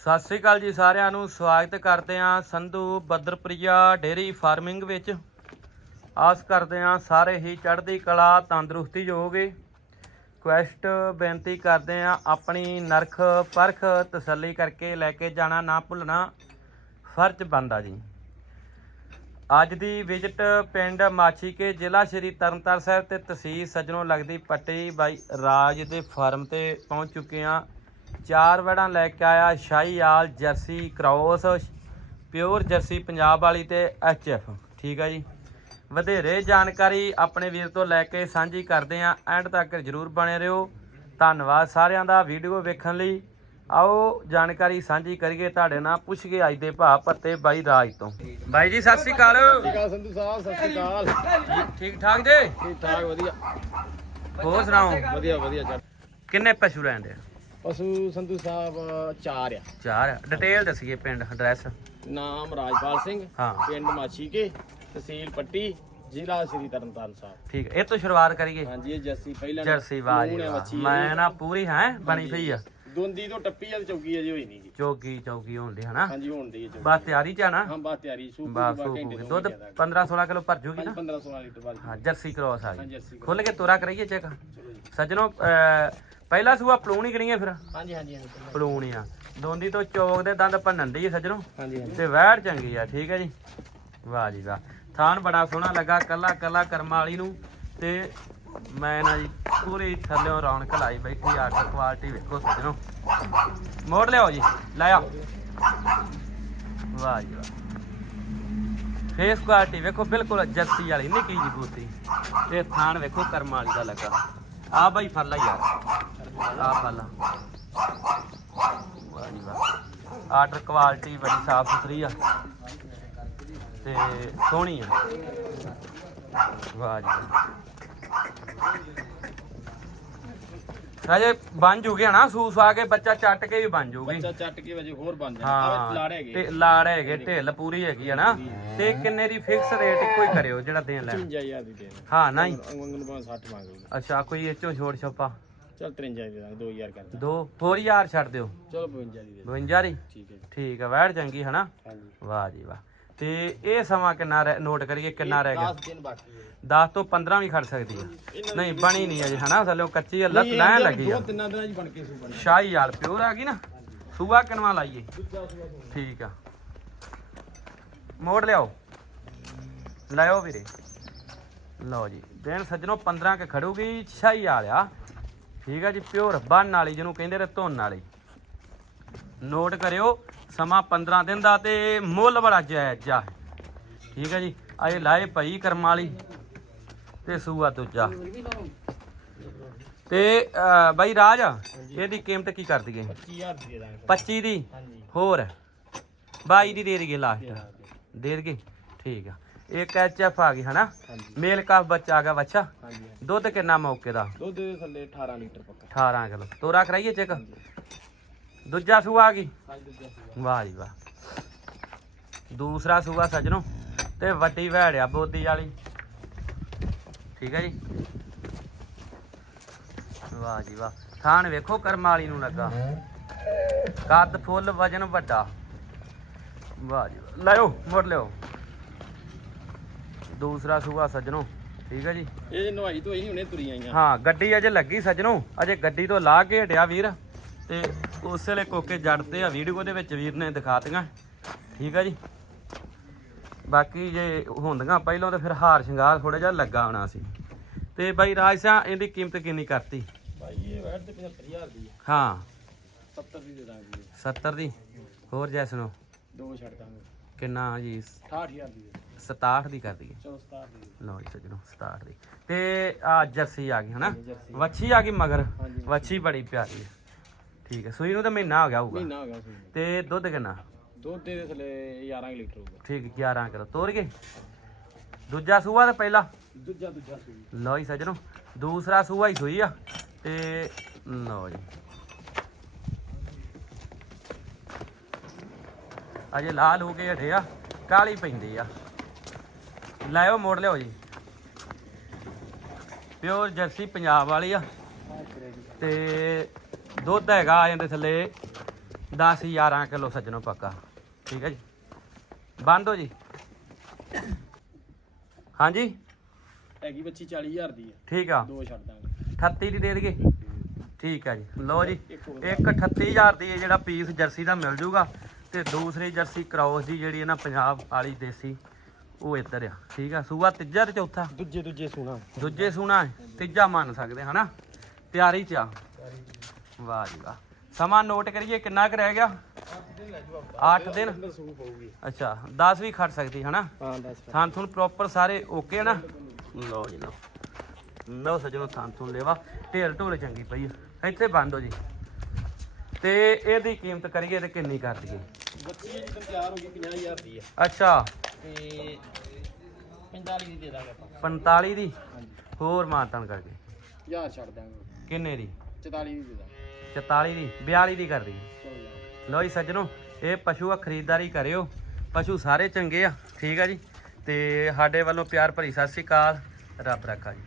ਸਤਿ ਸ੍ਰੀ ਅਕਾਲ ਜੀ ਸਾਰਿਆਂ ਨੂੰ, ਸਵਾਗਤ ਕਰਦੇ ਹਾਂ ਸੰਧੂ ਬੱਦਰਪ੍ਰਿਆ ਡੇਰੀ ਫਾਰਮਿੰਗ ਵਿੱਚ। ਆਸ ਕਰਦੇ ਹਾਂ ਸਾਰੇ ਹੀ ਚੜ੍ਹਦੀ ਕਲਾ, ਤੰਦਰੁਸਤੀ ਹੋਗੇ ਕੁਐਸਟ ਬੇਨਤੀ ਕਰਦੇ ਹਾਂ ਆਪਣੀ ਨਰਖ ਪਰਖ ਤਸੱਲੀ ਕਰਕੇ ਲੈ ਕੇ ਜਾਣਾ, ਨਾ ਭੁੱਲਣਾ, ਫਰਜ਼ ਬਣਦਾ ਜੀ। ਅੱਜ ਦੀ ਵਿਜ਼ਿਟ ਪਿੰਡ ਮਾਛੀਕੇ ਜ਼ਿਲ੍ਹਾ ਸ਼੍ਰੀ ਤਰਨਤਾਰਨ ਸਾਹਿਬ ਤੇ ਤਹਿਸੀਲ ਸਜਣੋਂ ਲੱਗਦੀ ਪੱਟੀ ਬਾਈ ਰਾਜ ਦੇ ਫਾਰਮ ਤੇ ਪਹੁੰਚ ਚੁੱਕੇ ਹਾਂ। ਚਾਰ ਵੜਾਂ ਲੈ ਕੇ ਆਇਆ ਸ਼ਾਹੀਆਲ jersey cross pure jersey Punjab ਵਾਲੀ ਤੇ ਐਚਐਫ। ਠੀਕ ਆ ਜੀ। ਵਧੇਰੇ ਜਾਣਕਾਰੀ ਆਪਣੇ ਵੀਰ ਤੋਂ ਲੈ ਕੇ ਸਾਂਝੀ ਕਰਦੇ ਆਂ ਐਂਡ ਤੱਕ ਜਰੂਰ ਬਣੇ ਰਹੋ। ਧੰਨਵਾਦ ਸਾਰਿਆਂ ਦਾ ਵੀਡੀਓ ਵੇਖਣ ਲਈ। ਆਓ ਜਾਣਕਾਰੀ ਸਾਂਝੀ ਕਰੀਏ ਤੁਹਾਡੇ ਨਾਲ। ਪੁੱਛ ਕੇ ਅੱਜ ਦੇ ਭਾਅ ਪੱਤੇ ਬਾਈ ਰਾਜ ਤੋਂ। ਬਾਈ ਜੀ ਸਤਿ ਸ੍ਰੀ ਅਕਾਲ। ਸਤਿ ਸ਼੍ਰੀ ਅਕਾਲ ਸੰਧੂ ਸਾਹਿਬ ਸਤਿ ਸ਼੍ਰੀ ਅਕਾਲ। ਠੀਕ ਠਾਕ ਜੇ? ਠੀਕ ਠਾਕ ਵਧੀਆ। ਹੋਰ ਸੁਣਾਓ? ਵਧੀਆ ਵਧੀਆ ਚੱਲ। ਕਿੰਨੇ ਪਸ਼ੂ ਲੈਂਦੇ ਆ? ਪਸ਼ੂ ਸੰਧੂ ਸਾਹਿਬ ਚਾਰ ਆ। ਚਾਰ ਡਿਟੇਲ ਦੱਸੀਏ ਪਿੰਡ ਐਡਰੈਸ ਨਾਮ ਰਾਜਪਾਲ ਸਿੰਘ ਹਾਂ। ਪਿੰਡ ਮਾਛੀਕੇ ਤਹਿਸੀਲ ਪੱਟੀ ਜ਼ਿਲ੍ਹਾ ਸ਼੍ਰੀ ਤਰਨਤਾਰਨ ਸਾਹਿਬ। ਠੀਕ ਹੈ, ਇਹ ਤੋਂ ਸ਼ੁਰੂਆਤ ਕਰੀਏ। ਹਾਂਜੀ ਇਹ ਜੱਸੀ ਪਹਿਲਾਂ ਜਰਸੀ ਹੈ ਮੈਂ ਨਾ ਪੂਰੀ ਹੈ ਬਣੀ। ਪਈ ਆ। ਦੁੰਦੀ ਤੋਂ ਟੱਪੀ ਆ ਤੇ ਚੌਕੀ ਅਜੇ ਹੋਈ ਨਹੀਂ ਗੀ ਚੌਕੀ ਚੌਕੀ ਹੁੰਦੀ ਹਨਾ? ਹਾਂਜੀ ਹੋਣ ਦੀ ਹੈ ਚੌਕੀ। ਬਸ ਤਿਆਰੀ ਚ ਆ ਨਾ? ਹਾਂ ਬਸ ਤਿਆਰੀ ਸੂਪ ਬਸ ਸੂਪ ਘੰਟੇ ਦੁੱਧ ਤੋਂ 15 16 ਕਿਲੋ ਭਰ ਜੂਗੀ ਨਾ? 15 16 ਲੀਟਰ ਬਾਅਦ ਹਾਂ ਜਰਸੀ ਕ੍ਰੋਸ ਆ ਗਈ ਜਰਸੀ ਖੁੱਲ ਕੇ ਤੋਰਾ ਕਰਾਈਏ ਚੈੱਕ। ਚਲੋ ਜੀ। ਸੱਜਣੋ ਅਹ, ਪਹਿਲਾ ਸੂਆ ਪਲੂਣੀ ਕਰੀਏ ਫਿਰ? ਹਾਂਜੀ ਹਾਂਜੀ ਹਾਂਜੀ ਪਲੂਣੀ। ਆ। ਦੋਂਦੀ ਤੋਂ ਚੌਕ ਦੇ ਦੰਦ ਭੰਨਣ ਦੀ ਸੱਜਣੋ। ਹਾਂਜੀ ਤੇ ਵਹਿੜ ਚੰਗੀ ਆ ਠੀਕ ਹੈ ਜੀ? ਵਾਹ ਜੀ ਵਾਹ। ਥਾਨ ਬੜਾ ਸੋਹਣਾ ਲੱਗਾ ਕੱਲਾ ਕੱਲਾ ਕਰਮ ਵਾਲੀ ਨੂੰ। ਤੇ ਮੈਂ ਨਾ ਜੀ ਪੂਰੀ ਥੱਲਿਓਂ ਰੌਣਕ ਲਾਈ ਬੈਠੀ ਆਰਡਰ ਕੁਆਲਿਟੀ ਵੇਖੋ ਸੱਜਣੋ। ਮੋੜ ਲਿਆਓ ਜੀ, ਲਾਇਆ। ਵਾਹ ਜੀ ਵਾਹ। ਫੇਸ ਕੁਆਲਿਟੀ ਵੇਖੋ, ਬਿਲਕੁਲ ਜੱਸੀ ਵਾਲੀ, ਨਿੱਕੀ ਜੀ ਬੂਤੀ ਇਹ ਥਾਨ ਵੇਖੋ, ਕਰਮ ਵਾਲੀ ਦਾ ਲੱਗਾ। ਆ ਬਾਈ ਫੱਲਾ ਯਾਰ। ਆ ਫੱਲਾ ਵਾਹ ਜੀ ਵਾਹ। ਆਰਡਰ ਕੁਆਲਿਟੀ ਬੜੀ ਸਾਫ਼ ਸੁਥਰੀ ਆ। ਤੇ ਸੋਹਣੀ ਆ। ਵਾਹ ਜੀ ਰਾਜੇ ਬਣ ਜੂਗੇ ਨਾ ਸੂਸ ਆ ਕੇ ਬੱਚਾ ਚੱਟ ਕੇ ਵੀ ਬਣ ਜੂਗੀ। ਬੱਚਾ ਚੱਟ ਕੇ ਵਜੇ ਹੋਰ ਬਣ ਜਾਣਾ। ਹਾਂ ਆਹ ਲਾੜ ਹੈਗੇ। ਤੇ ਲਾੜ ਹੈਗੇ ਢਿੱਲ ਪੂਰੀ ਹੈਗੀ ਆ ਨਾ ਤੇ ਕਿੰਨੇ ਦੀ ਫਿਕਸ ਰੇਟ ਇੱਕੋ ਹੀ ਕਰਿਓ ਜਿਹੜਾ ਦੇਣ ਲੈਣ। 55000 ਦੀ ਦੇ ਦੇ ਹਾਂ ਨਹੀਂ। ਅੰਗਨ ਬਾਂ 60 ਮੰਗ ਲਈ ਅੱਛਾ ਕੋਈ ਇਹ ਚੋਂ ਛੋੜ ਛੱਪਾ? ਚਲ 53 ਦੇ ਦਾਂਗੇ 2000 ਕਰ ਦੋ ਹੋਰ ਯਾਰ ਛੱਡ ਦਿਓ। ਚਲੋ 52 ਦੀ ਦੇ 52 ਦੀ? ਠੀਕ ਹੈ ਜੀ। ਠੀਕ ਆ ਵੈੜ ਚੰਗੀ ਹਨਾ। ਹਾਂਜੀ। ਵਾਹ ਜੀ ਵਾਹ। ਤੇ ਇਹ ਸਮਾਂ ਕਿੰਨਾ ਰਹਿ- ਨੋਟ ਕਰੀਏ ਕਿੰਨਾ ਰਹਿ ਗਿਆ? 10 ਦਿਨ ਬਾਕੀ ਹੈ 10 ਤੋਂ 15 ਵੀ ਖੜ ਸਕਦੀ ਆ। ਨਹੀਂ ਬਣੀ ਨਹੀਂ ਅਜੇ ਹਨਾ? ਥੱਲੇ ਕੱਚੀ ਲੱਤ ਇਹ ਲੱਗੀ ਆ। ਦੋ ਤਿੰਨਾਂ ਦਿਨਾਂ ਚ ਬਣ ਕੇ ਸੂ ਬਣ ਸ਼ਾਹੀ ਵਾਲ ਪਿਓਰ ਆ ਗਈ ਨਾ? ਸੂਆ ਕਿਨਵਾ ਲਾਈਏ? ਠੀਕ ਆ। ਮੋੜ ਲਿਆਓ। ਲਾਇਓ ਵੀਰੇ। ਲਓ ਜੀ ਦੇਣ ਸੱਜਣੋ 15 ਕੇ ਖੜੂਗੀ ਸ਼ਾਹੀ ਵਾਲਿਆ। ਠੀਕ ਆ ਜੀ ਪਿਓਰ ਬੰਨ ਵਾਲੀ ਜਿਹਨੂੰ ਕਹਿੰਦੇ ਨੇ ਧੁੰਨ ਵਾਲੀ। ਨੋਟ ਕਰਿਓ। ਸਮਾਂ 15 ਦਿਨ ਦਾ ਤੇ ਮੁੱਲ ਬੜਾ ਜਾਇਜ਼ ਆ। ਠੀਕ ਹੈ ਜੀ ਆਏ ਲਾਏ ਭਈ ਕਰਮ ਵਾਲੀ ਤੇ ਸੂਆ ਦੂਜਾ। ਤੇ ਬਾਈ ਰਾਜ ਇਹਦੀ ਕੀਮਤ ਕੀ ਕਰ ਦਈਏ? 25000 ਦੀ ਦੇ ਦਾਂਗੇ। 25 ਦੀ? ਹੋਰ? 22 ਦੀ ਦੇ ਦਈਏ ਲਾਸਟ ਦੇ ਦਈਏ? ਠੀਕ ਆ। ਇੱਕ ਐਚਐਫ ਆ ਗਈ ਹਨਾ? ਮੇਲ ਕਾਫ ਬੱਚਾ ਆ ਗਿਆ ਬੱਚਾ। ਦੁੱਧ ਕਿੰਨਾ ਮੌਕੇ ਦਾ? ਦੁੱਧ ਥੱਲੇ 18 ਲੀਟਰ ਪੱਕਾ। 18 ਕਿਲੋ। ਤੋਰਾ ਕਰਾਈਏ ਚੈੱਕ? ਦੂਜਾ ਸੂਆ ਆ ਗਈ। ਵਾਹ ਜੀ ਵਾਹ। ਦੂਸਰਾ ਸੂਆ ਸਜਣੋ ਤੇ ਵੱਡੀ ਵਹਿੜਿਆ ਬੋਦੀ ਵਾਲੀ। ਠੀਕ ਹੈ ਜੀ? ਵਾਹ ਜੀ ਵਾਹ। ਥਾਣ ਵੇਖੋ ਕਰਮ ਵਾਲੀ ਨੂੰ ਲੱਗਾ। ਕੱਦ ਫੁੱਲ ਵਜਨ ਵੱਡਾ। ਵਾਹ ਜੀ। ਲਿਓ ਮੁੜ ਲਿਓ ਦੂਸਰਾ ਸੂਆ ਸਜਣੋ ਠੀਕ ਹੈ ਜੀ? ਇਹ ਨਵਾਈ ਤੋਂ ਹੀ ਹੁਣੇ ਤੁਰੀ ਆਈਆਂ। ਹਾਂ ਗੱਡੀ ਅਜੇ ਲੱਗੀ ਸੱਜਣੋ। ਅਜੇ ਗੱਡੀ ਤੋਂ ਲਾ ਕੇ ਹਟਿਆ ਵੀਰ। ਤੇ ਉਸ ਵੇਲੇ ਕੋਕੇ ਜੜਦੇ ਆ ਵੀਡੀਓ ਦੇ ਵਿੱਚ ਵੀਰ ਨੇ ਦਿਖਾਤੀਆਂ। ਠੀਕ ਆ ਜੀ। ਬਾਕੀ ਜੇ ਹੁੰਦੀਆਂ ਪਹਿਲਾਂ ਤਾਂ ਫਿਰ ਹਾਰ ਸ਼ਿੰਗਾਰ ਥੋੜਾ ਜਿਹਾ ਲੱਗਾ ਹੋਣਾ ਸੀ। ਤੇ ਬਾਈ ਰਾਜ ਸਾਹ ਇਹਦੀ ਕੀਮਤ ਕਿੰਨੀ ਕਰਤੀ? ਭਾਈ ਇਹ ਵੈਟ ਤੇ 75000 ਦੀ ਹੈ ਹਾਂ। 70 ਦੀ ਦੇ ਦਾਂਗੇ। 70 ਦੀ? ਹੋਰ ਜੈਸਨੋ ਦੋ ਛੱਡ ਦਾਂਗੇ। ਕਿੰਨਾ ਜੀ? 68000 ਦੀ ਦੇ 67 ਦੀ ਕਰ ਦਈਏ ਚਲੋ 67 ਦੀ। ਲਓ ਜੀ ਸੱਜਣੋ 67 ਦੀ। ਤੇ ਆ ਜਰਸੀ ਆ ਗਈ ਹਨਾ। ਵੱਛੀ ਆ ਗਈ ਮਗਰ। ਵੱਛੀ। ਬੜੀ ਪਿਆਰੀ ਹੈ ਠੀਕ ਹੈ ਸੂਈ ਨੂੰ ਤਾਂ ਮਹੀਨਾ ਹੋ ਗਿਆ ਹੋਊਗਾ। ਮਹੀਨਾ ਹੋ ਗਿਆ ਸੂਈ ਤੇ ਦੁੱਧ ਕਿੰਨਾ? ਦੁੱਧ ਦੇ ਥੱਲੇ 11 ਲੀਟਰ ਹੋਊਗਾ। ਠੀਕ 11 ਕਿਲੋ। ਤੋਰ ਗਏ ਦੂਜਾ ਸੂਆ ਤੇ ਪਹਿਲਾ। ਦੂਜਾ ਦੂਜਾ ਸੂਈ। ਲਓ ਜੀ ਸੱਜਣੋ ਦੂਸਰਾ ਸੂਆ ਹੀ ਸੂਈ ਆ। ਤੇ ਲਓ ਜੀ। ਅਜੇ ਲਾਲ ਹੋ ਕੇ ਹਟੇ ਆ ਕਾਲੀ ਪੈਂਦੀ ਆ। ਲਾਇਓ ਮੋੜ ਲਿਓ ਜੀ। ਪਿਓਰ ਜਰਸੀ ਪੰਜਾਬ ਵਾਲੀ ਆ। ਤੇ ਦੁੱਧ ਹੈਗਾ ਆ ਜਾਂਦੇ ਥੱਲੇ 10 11 ਕਿਲੋ ਸੱਜਣੋ ਪੱਕਾ। ਠੀਕ ਹੈ ਜੀ। ਬੰਦ ਹੋ ਜੀ। ਹਾਂਜੀ? ਹੈਗੀ ਬੱਚੀ 40000 ਦੀ ਹੈ ਠੀਕ ਆ। ਦੋ ਛੱਡ ਦਾਂਗੇ। 38 ਦੀ ਦੇ ਦੇਗੇ ਠੀਕ ਆ ਜੀ। ਲਓ ਜੀ ਇੱਕ ਹੋਰ ਇੱਕ 38000 ਦੀ ਜਿਹੜਾ ਪੀਸ ਜਰਸੀ ਦਾ ਮਿਲ ਜੂਗਾ ਤੇ ਦੂਸਰੀ ਜਰਸੀ ਕ੍ਰੋਸ ਦੀ ਜਿਹੜੀ ਹੈ ਨਾ ਪੰਜਾਬ ਵਾਲੀ ਦੇਸੀ ਉਹ ਇੱਧਰ ਆ। ਠੀਕ ਆ। ਸੂਆ ਤੀਜਾ ਤੇ ਚੌਥਾ? ਦੂਜੇ ਦੂਜੇ ਸੁਣਾ। ਦੂਜੇ ਸੂਣਾ ਤੀਜਾ ਮੰਨ ਸਕਦੇ ਹਨਾ? ਤਿਆਰੀ ਚ ਆ। ਵਾਹ ਜੀ ਵਾਹ। ਸਮਾਂ ਨੋਟ ਕਰੀਏ ਕਿੰਨਾ ਕੁ ਰਹਿ ਗਿਆ? 8 ਦਿਨ ਅੰਦਰ ਸੂ ਪਊਗੀ। ਅੱਛਾ 10 ਵੀ ਖੜ ਸਕਦੀ ਹਨਾ? ਹਾਂ ਦੱਸ ਥਾਂ ਥੁਨ ਪ੍ਰੋਪਰ ਸਾਰੇ ਓਕੇ ਨਾ? ਲਓ ਜੀ ਲਓ। ਲਓ ਸਜਣੋ ਥਾਂ ਥੁਨ ਲੈਵਾ। ਢੇਲ ਢੋਲ ਚੰਗੀ ਪਈ। ਇੱਥੇ ਬੰਦ ਹੋ ਜੀ। ਤੇ ਇਹਦੀ ਕੀਮਤ ਕਰੀਏ ਤੇ ਕਿੰਨੀ ਕਰ ਦਈਏ? ਬੱਚੀ ਜਦੋਂ ਤਿਆਰ ਹੋ ਗਈ 50000 ਦੀ ਹੈ ਅੱਛਾ। ਤੇ 45 ਦੀ ਦੇ ਦਾਂਗੇ ਆਪਾਂ। 45 ਦੀ? ਹੋਰ ਮਾਤਨ ਕਰਕੇ। ਹਜ਼ਾਰ ਛੱਡ ਦਾਂਗੇ। ਕਿੰਨੇ ਦੀ? 44 ਦੀ ਦੇ ਦਾਂਗੇ। 44 ਦੀ 42 ਦੀ ਕਰ ਯਾਰ। ਲਓ ਜੀ ਸੱਜਣੋ ਇਹ ਪਸ਼ੂ ਆ ਖਰੀਦਦਾਰੀ ਕਰਿਓ। ਪਸ਼ੂ ਸਾਰੇ ਚੰਗੇ ਆ ਠੀਕ ਆ ਜੀ। ਤੇ ਸਾਡੇ ਵੱਲੋਂ ਪਿਆਰ ਭਰੀ ਸਤਿ ਸ੍ਰੀ ਅਕਾਲ। ਰੱਬ ਰੱਖਾ ਜੀ।